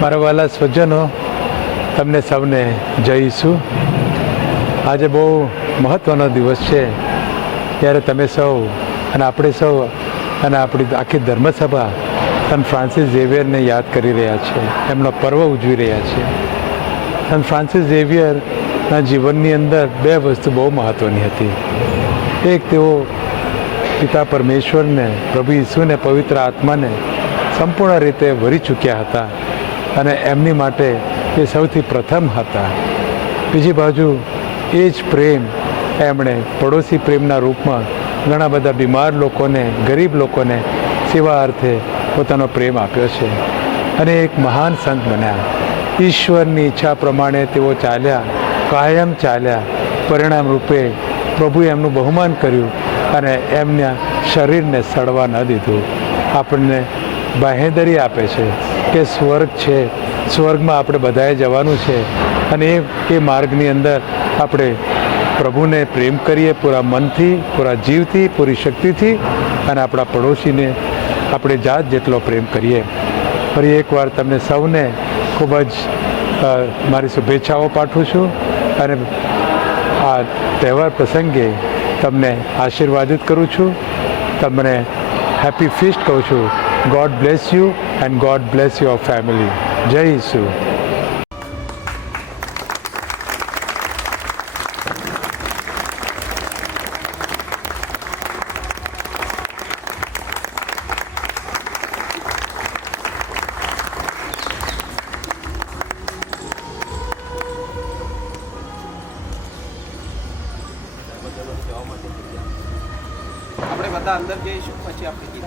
મારા વાલા સ્વજનો, તમને સૌને જઈશું આજે બહુ મહત્ત્વનો દિવસ છે. ત્યારે તમે સૌ અને આપણે સૌ અને આપણી આખી ધર્મસભા સંત ફ્રાન્સિસ ઝેવિયરને યાદ કરી રહ્યા છે. એમનો પર્વ ઉજવી રહ્યા છે. સંત ફ્રાન્સિસ ઝેવિયરના જીવનની અંદર બે વસ્તુ બહુ મહત્ત્વની હતી. એક તેઓ પિતા પરમેશ્વરને, પ્રભુ ઈસુને, પવિત્ર આત્માને સંપૂર્ણ રીતે વરી ચૂક્યા હતા અને એમની માટે એ સૌથી પ્રથમ હતા. બીજી બાજુ એ જ પ્રેમ એમણે પડોશી પ્રેમના રૂપમાં ઘણા બધા બીમાર લોકોને, ગરીબ લોકોને સેવા અર્થે પોતાનો પ્રેમ આપ્યો છે અને એક મહાન સંત બન્યા. ઈશ્વરની ઈચ્છા પ્રમાણે તેઓ ચાલ્યા, કાયમ ચાલ્યા, પરિણામ રૂપે પ્રભુએ એમનું બહુમાન કર્યું અને એમના શરીરને સડવા ન દીધું. આપણને બાહેંધરી આપે છે કે સ્વર્ગ છે. સ્વર્ગમાં આપણે બધાએ જવાનું છે. અને એ એ માર્ગની અંદર આપણે પ્રભુને પ્રેમ કરીએ પૂરા મનથી, પૂરા જીવથી, પૂરી શક્તિથી અને આપણા પડોશીને આપણે જાત જેટલો પ્રેમ કરીએ. ફરી એકવાર તમને સૌને ખૂબ જ મારી શુભેચ્છાઓ પાઠવું છું. અને આ તહેવાર પ્રસંગે તમને આશીર્વાદિત કરું છું. તમને હેપી ફિસ્ટ કહું છું. God bless you and God bless your family જય ઈસુ. આપણે બધા અંદર જઈશું પછી આપણે.